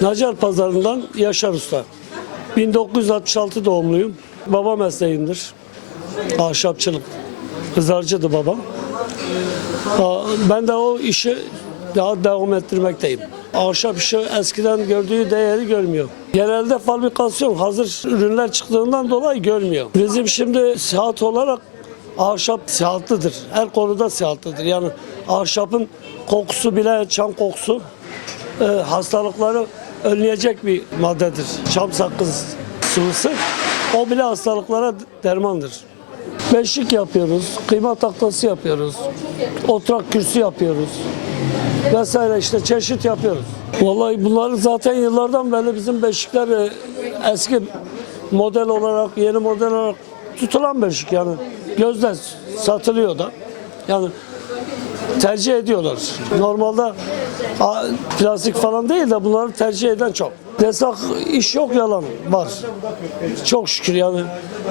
Nacar Pazarı'ndan Yaşar Usta. 1966 doğumluyum. Baba mesleğimdir. Ahşapçılık. Hızarcıydı babam. Ben de o işi daha devam ettirmekteyim. Ahşap işi eskiden gördüğü değeri görmüyor. Genelde fabrikasyon hazır ürünler çıktığından dolayı görmüyor. Bizim şimdi saat olarak ahşap sıhhatlidir. Her konuda sıhhatlidir. Yani ahşapın kokusu bile çam kokusu e, hastalıkları önleyecek bir maddedir. Çam sakız sıvısı o bile hastalıklara dermandır. Beşik yapıyoruz, kıyma tahtası yapıyoruz, oturak kürsü yapıyoruz vesaire işte çeşit yapıyoruz. Vallahi bunları zaten yıllardan beri bizim beşikler e, eski model olarak, yeni model olarak tutulan beşik yani gözden satılıyor da. Yani tercih ediyorlar. Normalde plastik falan değil de bunları tercih eden çok. Desak iş yok yalan var. Çok şükür yani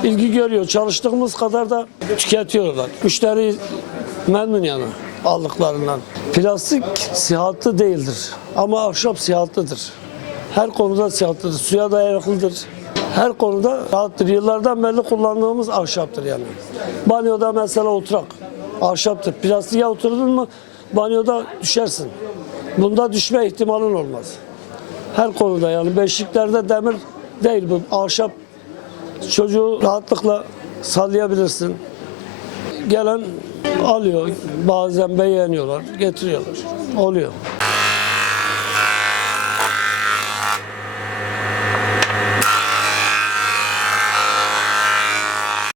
ilgi görüyor. Çalıştığımız kadar da tüketiyorlar. Müşteri memnun yani aldıklarından. Plastik sıhhatli değildir ama ahşap sıhhatlidir. Her konuda sıhhatlidir. Suya dayanıklıdır. Her konuda rahattır. Yıllardan beri kullandığımız ahşaptır yani. Banyoda mesela oturak ahşaptır. Plastiğe oturdun mu banyoda düşersin. Bunda düşme ihtimalin olmaz. Her konuda yani beşiklerde demir değil bu ahşap çocuğu rahatlıkla sallayabilirsin. Gelen alıyor bazen beğeniyorlar getiriyorlar oluyor.